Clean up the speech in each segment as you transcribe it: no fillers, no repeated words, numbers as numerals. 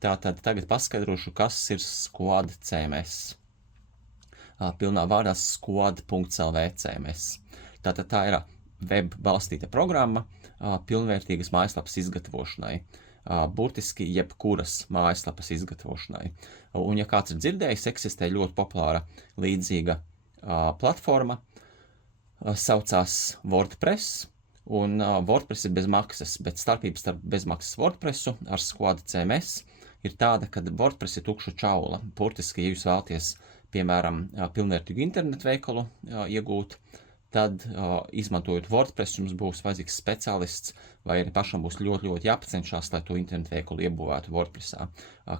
Tātad tagad paskaidrošu, kas ir Squad CMS. Pilnā vārdā squad.lv CMS. Tātad tā ir web balstīta programma pilnvērtīgas mājaslapas izgatavošanai. Burtiski jebkuras mājaslapas izgatavošanai. Un, ja kāds ir dzirdējis, eksistē ļoti populāra līdzīga platforma, saucās WordPress, un WordPress ir bez maksas, bet starpības starp bezmaksas WordPressu ar Squad CMS ir tāda, ka WordPress ir tukša čaula. Burtiski, ja jūs vēlaties, piemēram, pilnvērtīgu internetu veikalu iegūt, tad, izmantojot WordPress, jums būs vajadzīgs speciālists, vai arī pašam būs ļoti jāpacenšās, lai to internetu veikalu iebūvētu WordPressā.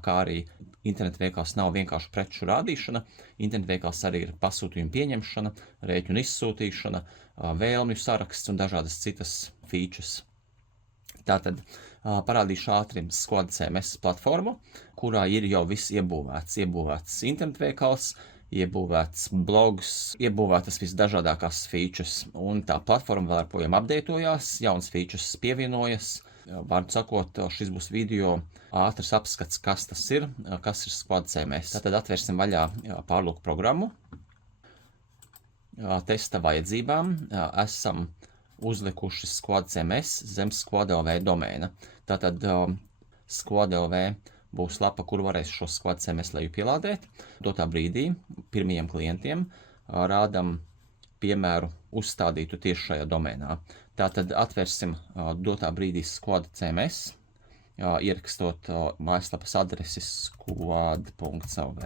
Kā arī internetu veikals nav vienkārši preču rādīšana, internetu veikals arī ir pasūtījumu pieņemšana, rēķinu izsūtīšana, vēlmju saraksts un dažādas citas features. Tātad parādīšu ātri Squad CMS platformu, kurā ir jau viss iebūvēts internetu veikals, iebūvēts blogs, iebūvētas visdažādākās features, un tā platforma vēl joprojām apdeitojās, jaunas features pievienojas. Vārdu sakot, šis būs video ātrs apskats, kas tas ir, kas ir Squad CMS. Tātad atvērsim vaļā pārlūku programmu. Testa vajadzībām esam uzlikuši Squad CMS zem Squad.lv domēna. Tātad Squad.lv būs lapa, kur varēs šo Squad CMS leju pielādēt. Dotā brīdī pirmajiem klientiem rādam piemēru uzstādītu tieši šajā domēnā. Tātad atvērsim dotā brīdī Squad CMS, ierakstot mājaslapas adresi squad.lv,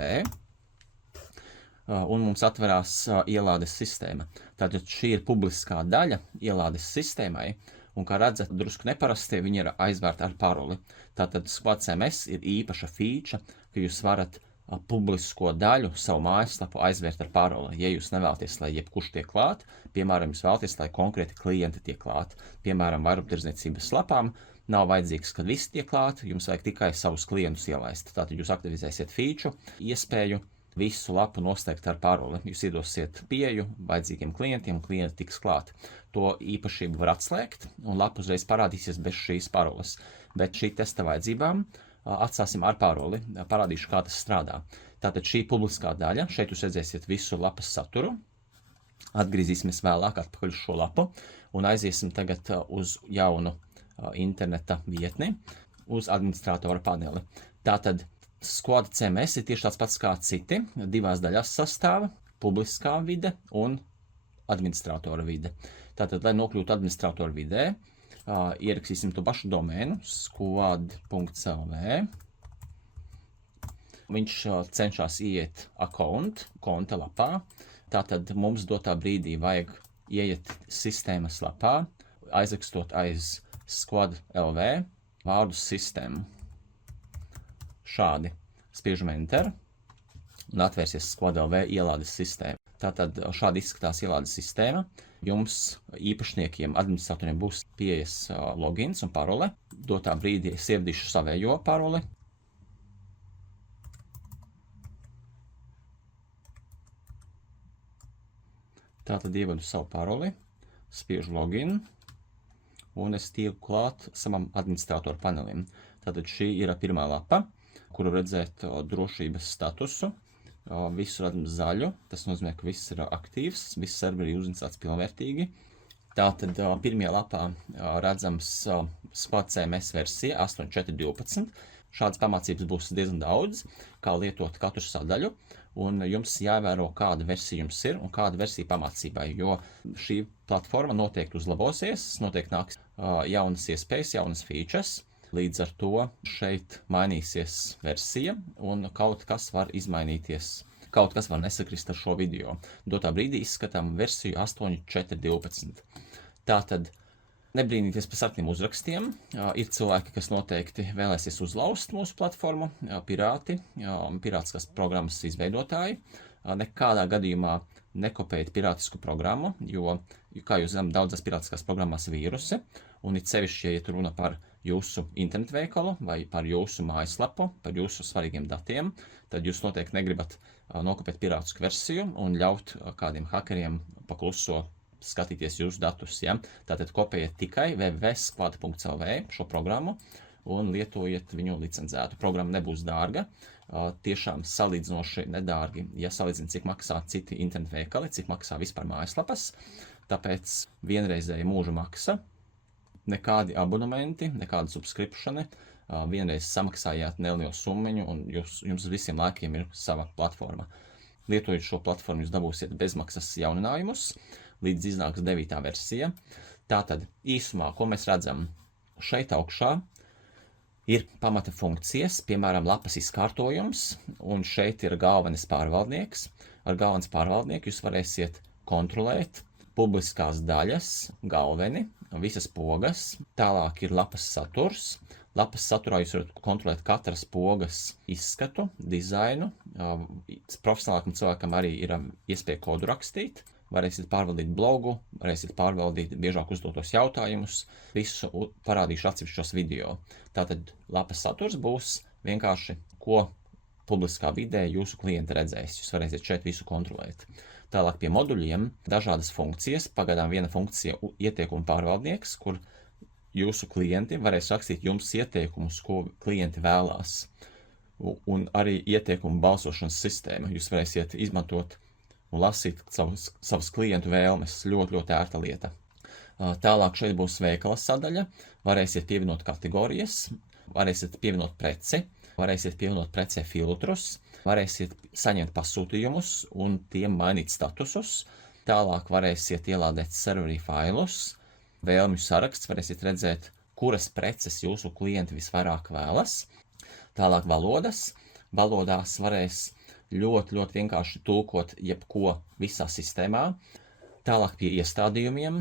un mums atverās ielādes sistēma. Tātad šī ir publiskā daļa ielādes sistēmai, un, kā redzat, drusku neparastie, viņi ir aizvērti ar paroli. Tātad Squad CMS ir īpaša feature, ka jūs varat publisko daļu savu mājaslapu aizvērt ar paroli. Ja jūs nevēlaties, lai jebkurš tiek klāt, piemēram, jūs vēlaties, lai konkrēti klienti tiek klāt, piemēram, vairumtirdzniecības lapām, nav vajadzīgs, kad visi tiek klāt, jums vajag tikai savus klientus ielaist. Tātad jūs aktivizēsiet feature, iespēju visu lapu noslēgt ar paroli. Jūs iedosiet pieeju vajadzīgiem klientiem, klienti tiks klāt. To īpašību var atslēgt, un lapa uzreiz parādīsies bez šīs paroles. Bet šī testa vajadzībām atstāsim ar paroli. Parādīšu, kā tas strādā. Tātad šī publiskā daļa, šeit jūs redzēsiet visu lapas saturu. Atgriezīsimies vēlāk atpakaļ uz šo lapu, un aiziesim tagad uz jaunu interneta vietni, uz administratora paneli. Tātad Squad CMS ir tieši tāds pats kā citi, divās daļās sastāva, publiskā vide un administratora vide. Tātad, lai nokļūtu administratora vidē, ierakstīsim to pašu domēnu, squad.lv. Viņš cenšas iet konta lapā. Tātad mums dotā brīdī vajag ieiet sistēmas lapā, aizrakstot aiz Squad.lv vārdu sistēmu. Šādi spiežam Enter un atvērsies Squad.lv ielādes sistēma. Tātad šādi izskatās ielādes sistēma. Jums īpašniekiem, administratoriem būs pieejas logins un parole. Dotā brīdī es ievadīšu savējo paroli. Tātad ievadu savu paroli, spiežu login un es tieku klāt savam administratoru panelim. Tātad šī ir pirmā lapa, kuru redzēt drošības statusu. Visu redzam zaļu, tas nozīmē, ka viss ir aktīvs, viss serveri ir uzņemts pilnvērtīgi. Tātad pirmajā lapā redzams Squad CMS versija 8.4.12. Šādas pamācības būs diezgan daudz, kā lietot katru sadaļu, un jums jāievēro, kāda versija jums ir un kāda versija pamācībai, jo šī platforma noteikti uzlabosies, noteikti nāks jaunas iespējas, jaunas features. Līdz ar to šeit mainīsies versija un kaut kas var izmainīties, kaut kas var nesakrist ar šo video. Dotā brīdī izskatām versiju 8.4.12. Tātad nebrīnīties par sarkaniem uzrakstiem. Ir cilvēki, kas noteikti vēlēsies uzlauzt mūsu platformu, pirāti, pirātiskas programmas izveidotāji. Nekādā gadījumā nekopējiet pirātisku programmu, jo, kā jūs zinām, daudzas pirātiskās programmās vīrusi, un it sevišķi, ja iet runa par jūsu internetu veikalu vai par jūsu mājaslapu, par jūsu svarīgiem datiem, tad jūs noteikti negribat nokopēt pirātisku versiju un ļaut kādiem hakeriem pakluso skatīties jūsu datus. Ja? Tātad kopējiet tikai www.squad.lv šo programmu un lietojiet viņu licencētu. Programma nebūs dārga, tiešām salīdzinoši nedārgi, ja salīdzina, cik maksā citi internetu veikali, cik maksā vispār mājaslapas, tāpēc vienreizēja mūža maksa, nekādi abonementi, nekāda subscriptioni, vienreiz samaksājāt nelielu summiņu, un jums visiem laikiem ir sava platforma. Lietojot šo platformu, jūs dabūsiet bezmaksas jauninājumus, līdz iznāks 9. versija. Tātad īsumā, ko mēs redzam? Šeit augšā ir pamata funkcijas, piemēram, lapas izkārtojums, un šeit ir galvenais pārvaldnieks. Ar galvenes pārvaldnieku jūs varēsiet kontrolēt publiskās daļas, galveni, visas pogas. Tālāk ir lapas saturs. Lapas saturā jūs varat kontrolēt katras pogas izskatu, dizainu. Profesionālākam cilvēkam arī ir iespēja kodu rakstīt. Varēsiet pārvaldīt blogu, varēsiet pārvaldīt biežāk uzdotos jautājumus. Visu parādīšu atsevišķos video. Tātad lapas saturs būs vienkārši, ko publiskā vidē jūsu klienti redzēs. Jūs varēsiet šeit visu kontrolēt. Tālāk pie moduļiem dažādas funkcijas. Pagaidām viena funkcija ieteikuma pārvaldnieks, kur jūsu klienti varēs rakstīt jums ieteikumus, ko klienti vēlās. Un arī ieteikumu balsošanas sistēma. Jūs varēsiet izmantot un lasīt savas klientu vēlmes. Ļoti, ļoti ērta lieta. Tālāk šeit būs veikala sadaļa. Varēsiet pievienot kategorijas, varēsiet pievienot preci, varēsiet pievienot precē filtrus, varēsiet saņemt pasūtījumus un tiem mainīt statusus. Tālāk varēsiet ielādēt serverī failus, vēlmju saraksts, varēsiet redzēt, kuras preces jūsu klienti visvairāk vēlas. Tālāk valodas. Valodās varēs ļoti, ļoti vienkārši tulkot jebko visā sistēmā. Tālāk pie iestādījumiem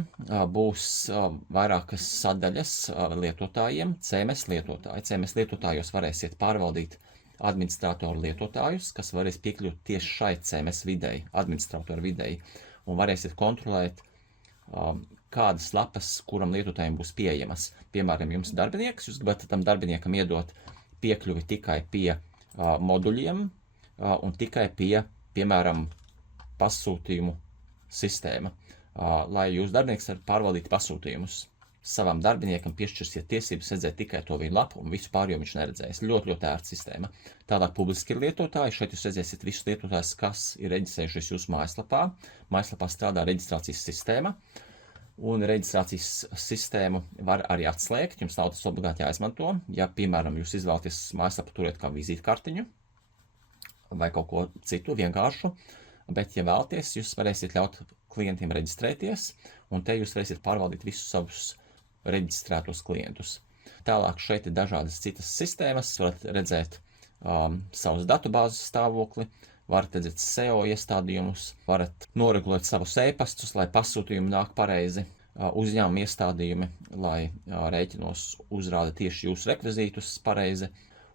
būs vairākas sadaļas lietotājiem. CMS lietotāji. CMS lietotājos varēsiet pārvaldīt administratoru lietotājus, kas varēs piekļūt tieši šai CMS videi, administratoru videi, un varēsiet kontrolēt kādas lapas, kuram lietotājiem būs pieejamas. Piemēram, jums ir darbinieks, jūs gribat tam darbiniekam iedot piekļuvi tikai pie moduļiem un tikai pie, piemēram, pasūtījumu sistēma, lai jūs darbinieks var pārvaldīt pasūtījumus. Savam darbiniekam piešķirsiet tiesības redzēt tikai to vienu lapu un visu pārējo viņš neredzēs. Ļoti, ļoti ērta sistēma. Tālāk publiski ir lietotāji. Šeit jūs redzēsiet visus lietotājus, kas ir reģistrējušies jūsu mājaslapā. Mājaslapā strādā reģistrācijas sistēma. Un reģistrācijas sistēmu var arī atslēgt. Jums nav tas obligāti jāizmanto. Ja, piemēram, jūs izvēlaties mājaslapu turēt kā vizītkartiņu vai kaut ko citu vienkāršu, bet, ja vēlaties, jūs varēsiet ļaut klientiem reģistrēties, un te jūs varēsiet pārvaldīt visus savus reģistrētos klientus. Tālāk šeit ir dažādas citas sistēmas, varat redzēt savus datubāzes stāvokli, varat redzēt SEO iestādījumus, varat noregulēt savus e-pastus, lai pasūtījumi nāk pareizi, uzņēmuma iestādījumi, lai rēķinos uzrāda tieši jūsu rekvizītus pareizi.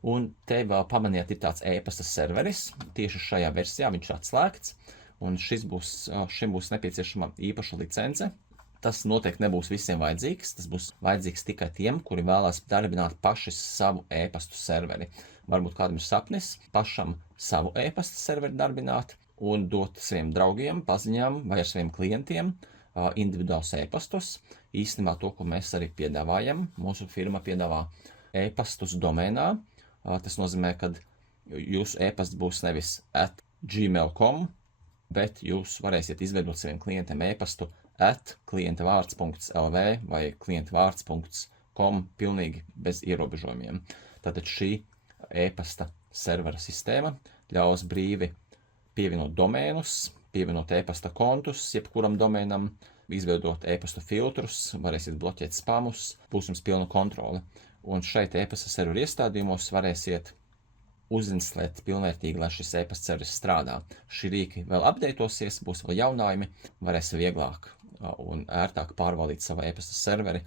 Un te vēl pamaniet, ir tāds e-pasta serveris, tieši šajā versijā viņš atslēgts, un šim būs nepieciešama īpaša licence. Tas noteikti nebūs visiem vajadzīgs, tas būs vajadzīgs tikai tiem, kuri vēlās darbināt paši savu e-pastu serveri. Varbūt kādam ir sapnis pašam savu e-pasta serveri darbināt un dot saviem draugiem, paziņām vai ar saviem klientiem individuālus e-pastus. Īstenībā to, ko mēs arī piedāvājam, mūsu firma piedāvā e-pastus domēnā. Tas nozīmē, ka jūsu e-pasts būs nevis @gmail.com, bet jūs varēsiet izveidot saviem klientiem e-pastu @klientavārds.lv vai klientavārds.com pilnīgi bez ierobežojumiem. Tātad šī e-pasta servera sistēma ļaus brīvi pievienot domēnus, pievienot e-pasta kontus jebkuram domēnam, izveidot e-pasta filtrus, varēsiet bloķēt spamus, būs jums pilna kontrole. Un šeit e-pasta serveru iestādījumos varēsiet uzinstalēt pilnvērtīgi, lai šis e-pasta serveris strādā. Šī rīki vēl updatosies, būs vēl jaunājumi, varēs vieglāk un ērtāk pārvaldīt savu e-pasta serveri.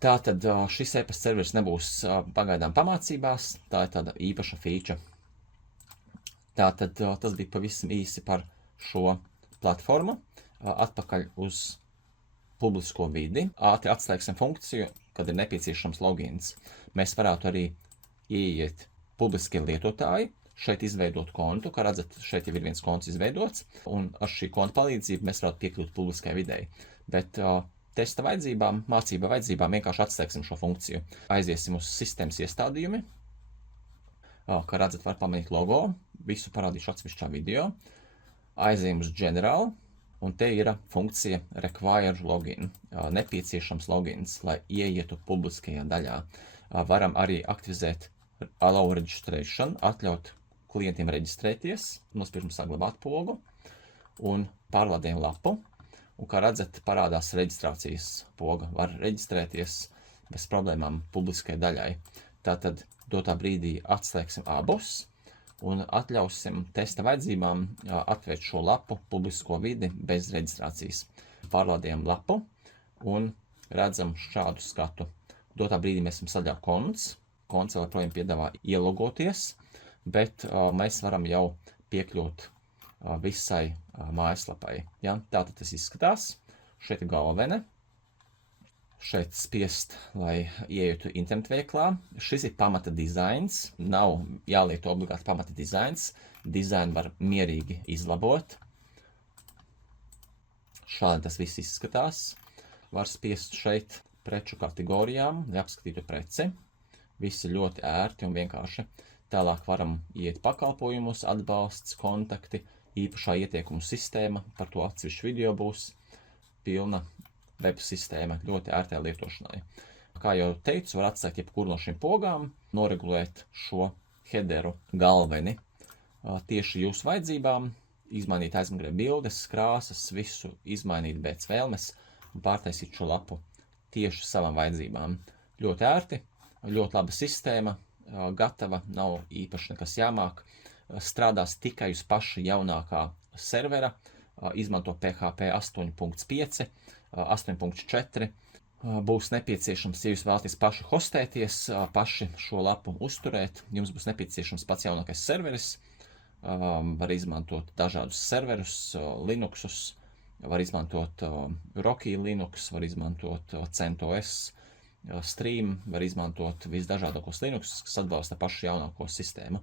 Tātad šis e-pasta serveris nebūs pagaidām pamācībās, tā ir tāda īpaša feature. Tātad tas bija pavisam īsi par šo platformu. Atpakaļ uz publisko vidi. Ātri atslēgsim funkciju, kad ir nepieciešams logins. Mēs varētu arī ieiet publiskie lietotāji, šeit izveidot kontu, kā redzat, šeit jau ir viens konts izveidots, un ar šī konta palīdzību mēs varētu piekļūt publiskai videi. Bet testa vajadzībām, mācība vajadzībām vienkārši atslēgsim šo funkciju. Aiziesim uz sistēmas iestādījumi. Kā redzat, var pamanīt logo, visu parādīšu atsevišķā video. Aizējam uz General, un te ir funkcija Require Login, nepieciešams logins, lai ieietu publiskajā daļā. Varam arī aktivizēt Allow Registration, atļaut klientiem reģistrēties, nospiežam saglabāt pogu un pārlādējam lapu. Un, kā redzat, parādās reģistrācijas poga. Var reģistrēties bez problēmām publiskai daļai. Tātad dotā brīdī atslēgsim abus un atļausim testa vajadzībām atvērt šo lapu publisko vidi bez reģistrācijas. Pārlādējam lapu un redzam šādu skatu. Dotā brīdī mēs esam saļā konts. Konts vēl projām piedāvā ielogoties, bet mēs varam jau piekļūt visai mājaslapai. Ja? Tātad tas izskatās. Šeit ir galvene. Šeit spiest, lai ieietu internetveiklā. Šis ir pamata dizains. Nav jālieto obligāti pamata dizains. Dizainu var mierīgi izlabot. Šādi tas viss izskatās. Var spiest šeit preču kategorijām, lai apskatītu preci. Visi ļoti ērti un vienkārši. Tālāk varam iet pakalpojumus, atbalsts, kontakti, īpašā ieteikumu sistēma, par to atsevišķi video būs, pilna web sistēma, ļoti ērtē lietošanai. Kā jau teicu, var atslēgt jebkuru no šīm pogām, noregulēt šo headeru galveni tieši jūsu vajadzībām, izmainīt aizmugurē bildes, krāsas, visu izmainīt pēc vēlmes un pārtaisīt šo lapu tieši savām vajadzībām. Ļoti ērti, ļoti laba sistēma, gatava, nav īpaši nekas jāmāk. Strādās tikai uz paša jaunākā servera, izmanto PHP 8.5, 8.4. Būs nepieciešams, ja jūs vēlaties paši hostēties, paši šo lapu uzturēt, jums būs nepieciešams pats jaunākais serveris. Var izmantot dažādus serverus, Linuxus, var izmantot Rocky Linux, var izmantot CentOS, Stream, var izmantot visdažādākos Linux, kas atbalsta pašu jaunāko sistēmu.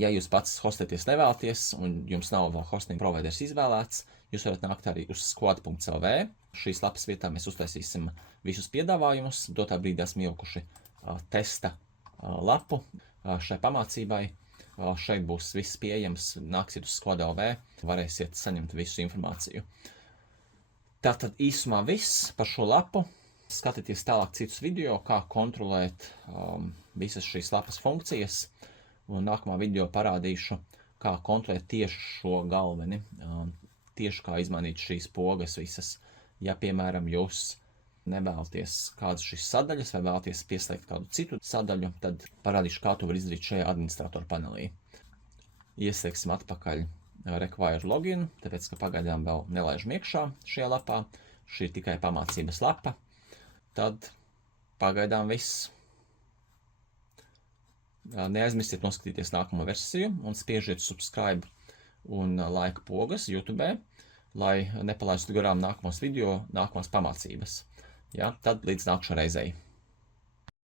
Ja jūs pats hostēties nevēlaties un jums nav vēl hosting providers izvēlēts, jūs varat nākt arī uz squad.lv. Šīs lapas vietā mēs uztaisīsim visus piedāvājumus. Dotā brīdī esam ielikuši testa lapu šai pamācībai. Šeit būs viss pieejams, nāksiet uz squad.lv, varēsiet saņemt visu informāciju. Tātad īsumā viss par šo lapu. Skatieties tālāk citus video, kā kontrolēt visas šīs lapas funkcijas. Un nākamā video parādīšu, kā kontrolēt tieši šo galveni, tieši kā izmainīt šīs pogas visas. Ja, piemēram, jūs nevēlaties kādas šīs sadaļas vai vēlaties pieslēgt kādu citu sadaļu, tad parādīšu, kā to var izdarīt šajā administratoru panelī. Ieslēgsim atpakaļ Require Login, tāpēc, ka pagaidām vēl nelaižam iekšā šajā lapā. Šī ir tikai pamācības lapa. Tad pagaidām viss. Neaizmirstiet noskatīties nākamo versiju un spiežiet subscribe un like pogas YouTube, lai nepalaistu garām nākamos video, nākamās pamācības. Ja? Tad līdz nākamajai reizei.